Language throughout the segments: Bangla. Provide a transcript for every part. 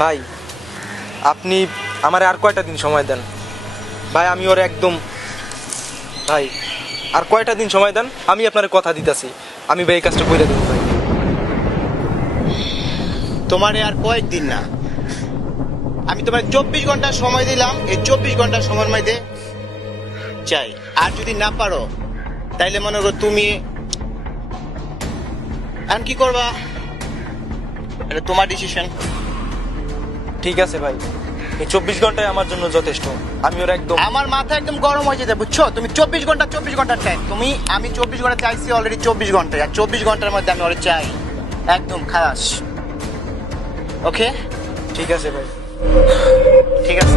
ভাই আপনি আমারে আর কয়টা দিন সময় দেন ভাই, আমি ওর একদম ভাই আর কয়টা দিন সময় দেন, আমি আপনার কথা দিতেছি, আমি ভাই এই কাজটা করে দেবো ভাই। তোমার আর কয়েকদিন না, আমি তোমার 24 ঘন্টা সময় দিলাম। এই 24 ঘন্টা সময়ের মধ্যে চাই। আর যদি না পারো তাইলে মনে করো তুমি এখন কি করবা, এটা তোমার ডিসিশন। ঠিক আছে ভাই, এই 24 ঘন্টায় আমার জন্য যথেষ্ট। আমি ওর একদম আমার মাথা একদম গরম হয়ে যেতে, বুঝছো? তুমি 24 ঘন্টার টাইম, আমি 24 ঘন্টা চাইছি অলরেডি, 24 ঘন্টায়। আর 24 ঘন্টার মধ্যে আমি ওরে চাই একদম খালাস। ওকে ঠিক আছে ভাই, ঠিক আছে।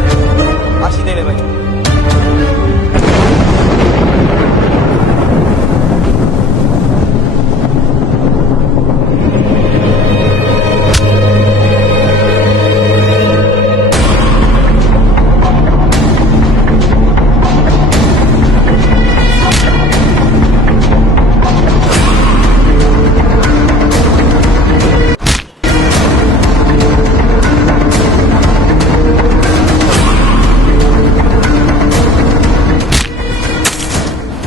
আসি তাইলে ভাই।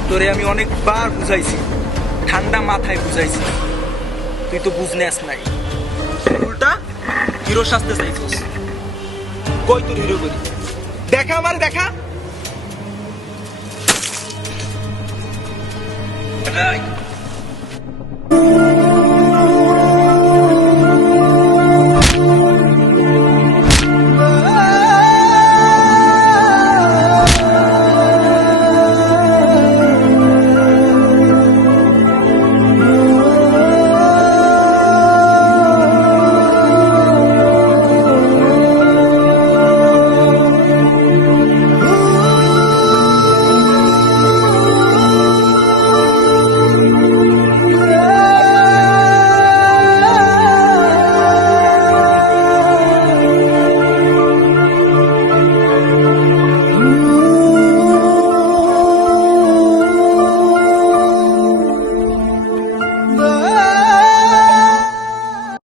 তোরে আমি অনেকবার বুঝাইছি, ঠান্ডা মাথায় বুঝাইছি, তুই তো বুঝনেস নাই, উল্টা হিরো সাজতে চাইছিস। কই তোর হিরো করি, দেখা আমার দেখা। এই।